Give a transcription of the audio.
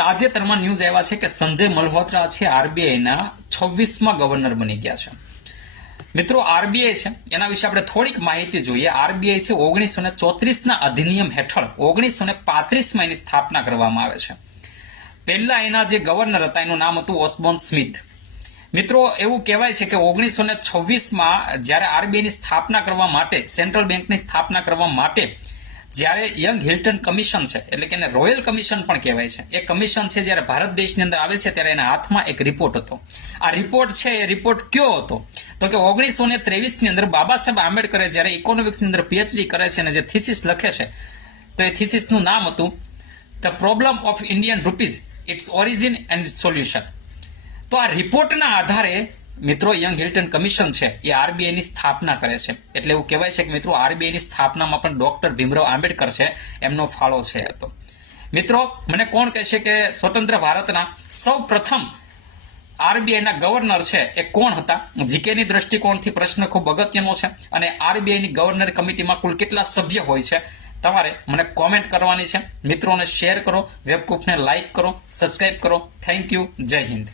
તાજેતરમાં ન્યૂઝ આવ્યા છે કે સંજય મલ્હોત્રા છે આરબીઆઈના 26મા ગવર્નર બની ગયા છે. મિત્રો, આરબીઆઈ છે એના વિશે આપણે થોડીક માહિતી જોઈએ. આરબીઆઈ છે 1934ના અધિનિયમ હેઠળ 1935માં એની સ્થાપના કરવામાં આવે છે. પહેલા એના જે ગવર્નર હતા એનું નામ હતું ઓસ્બોર્ન સ્મિથ. મિત્રો, એવું કહેવાય છે કે 1926માં જ્યારે આરબીઆઈની સ્થાપના કરવા માટે, સેન્ટ્રલ બેંકની સ્થાપના કરવા માટે જ્યારે યંગ હિલ્ટન કમિશન છે, એટલે કે એને રોયલ કમિશન પણ કહેવાય છે, એ કમિશન છે જ્યારે ભારત દેશની અંદર આવે છે ત્યારે એના હાથમાં એક રિપોર્ટ હતો. આ રિપોર્ટ છે એ રિપોર્ટ કયો હતો તો કે 1923ની અંદર બાબા સાહેબ આંબેડકરે જ્યારે ઇકોનોમિક્સની અંદર પીએચડી કરે છે અને જે થીસીસ લખે છે, તો એ થીસીસનું નામ હતું the problem of Indian rupees, its origin and solution. તો આ રિપોર્ટના આધારે મિત્રો યંગ હિલ્ટન કમિશન છે એ આરબીઆઈની સ્થાપના કરે છે. એટલે એવું કહેવાય છે કે મિત્રો આરબીઆઈની સ્થાપનામાં પણ ડોક્ટર ભીમરાવ આંબેડકર છે એમનો ફાળો છે. તો મિત્રો, મને કોણ કહેશે કે સ્વતંત્ર ભારતના સૌ પ્રથમ આરબીઆઈના ગવર્નર છે એ કોણ હતા? જીકેની દ્રષ્ટિકોણથી પ્રશ્ન ખૂબ અગત્યનો છે. અને આરબીઆઈની ગવર્નર કમિટીમાં કુલ કેટલા સભ્ય હોય છે તમારે મને કોમેન્ટ કરવાની છે. મિત્રોને શેર કરો, વેબકૂફને લાઇક કરો, સબસ્ક્રાઇબ કરો. Thank you. જય હિન્દ.